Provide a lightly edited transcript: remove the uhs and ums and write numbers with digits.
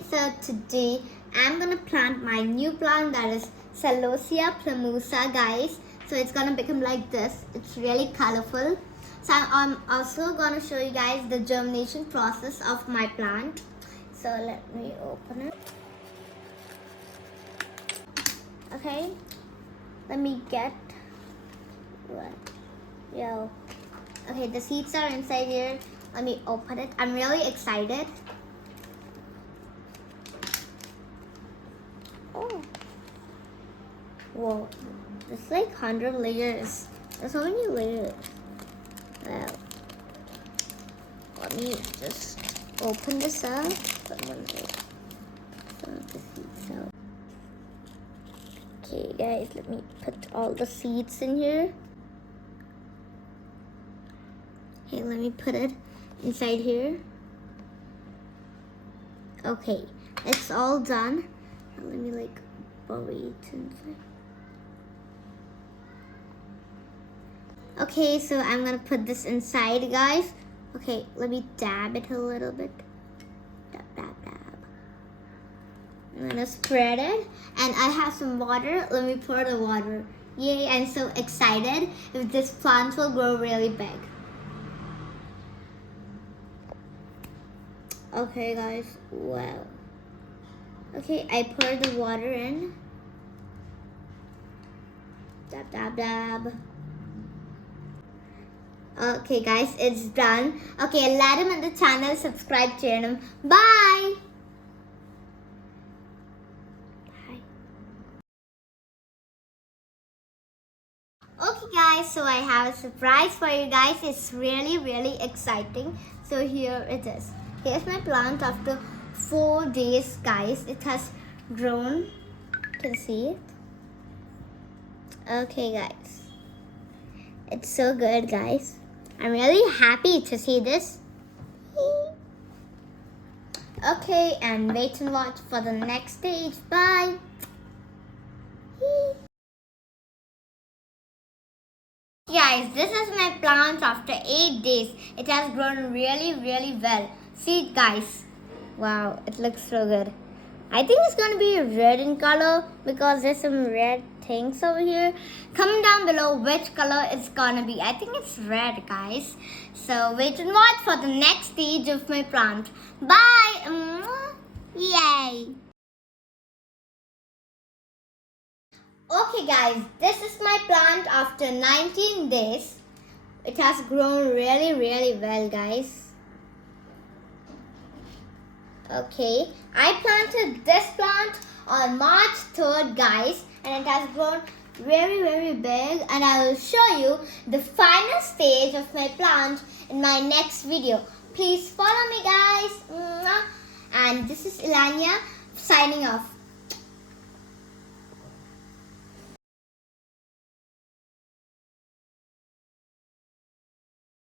guys, so today I'm gonna plant my new plant, that is Celosia plumosa, guys. So it's gonna become like this. It's really colorful. So I'm also gonna show you guys the germination process of my plant. So let me open it. Okay, let me get what? Yo. Okay, the seeds are inside here. Let me open it. I'm really excited. Oh. Whoa. There's like 100 layers. There's so many layers. Wow. Let me just open this up. Put one the seeds out. Okay, guys, let me put all the seeds in here. Okay, let me put it inside here. Okay, it's all done. Now let me like bury it inside. Okay, so I'm gonna put this inside, guys. Okay, let me dab it a little bit. Dab, dab, dab. I'm gonna spread it, and I have some water. Let me pour the water. Yay, I'm so excited if this plant will grow really big. Okay, guys, wow. Okay, I pour the water in. Dab, dab, dab. Okay, guys, it's done. Okay, let him in the channel, subscribe to him. Bye! Okay, guys, so I have a surprise for you guys. It's really, really exciting. So here it is. Here's my plant after 4 days, guys. It has grown. You can see it. Okay, guys. It's so good, guys. I'm really happy to see this. Okay, and wait and watch for the next stage. Bye. Guys, this is my plant after 8 days. It has grown really, really well. See it, guys. Wow, it looks so good. I think it's going to be red in color because there's some red things over here. Comment down below which color it's going to be. I think it's red, guys. So wait and watch for the next stage of my plant. Bye. Yay. Okay, guys, this is my plant after 19 days. It has grown really, really well, guys. Okay, I planted this plant on March 3rd, guys, and it has grown very, very big, and I will show you the final stage of my plant in my next video. Please follow me, guys. And this is Ilanya signing off.